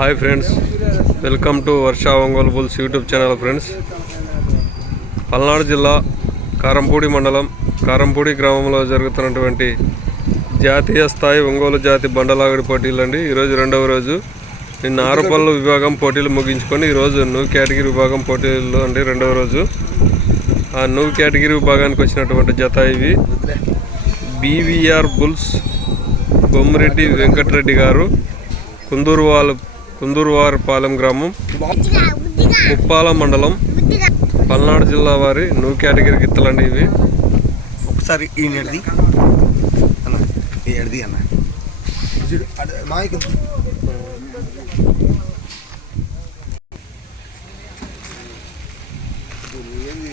Hi friends welcome to Varsha Ongole bulls YouTube channel friends Palnadu జిల్లా కారంపూడి మండలం కారంపూడి గ్రామంలో జరుగుతున్నటువంటి జాతీయ స్థాయి ఒంగోలు జాతి బండలాగడి పోటీలు అండి. ఈరోజు రెండవ రోజు. నిన్న ఆరుపల్లు విభాగం పోటీలు ముగించుకొని ఈరోజు నువ్వు కేటగిరీ విభాగం పోటీలు అండి రెండవ రోజు. ఆ నువ్వు కేటగిరీ విభాగానికి వచ్చినటువంటి జత ఇవి. బీవీఆర్ బుల్స్ బొమ్మిరెడ్డి వెంకటరెడ్డి గారు కుందూరువాల కుందూరువారిపాలెం గ్రామం ఉప్పాల మండలం పల్నాడు జిల్లా వారి న్యూ కేటగిరీ గిత్తలండి ఇవి. ఒకసారి ఈ నెడది. ఏంది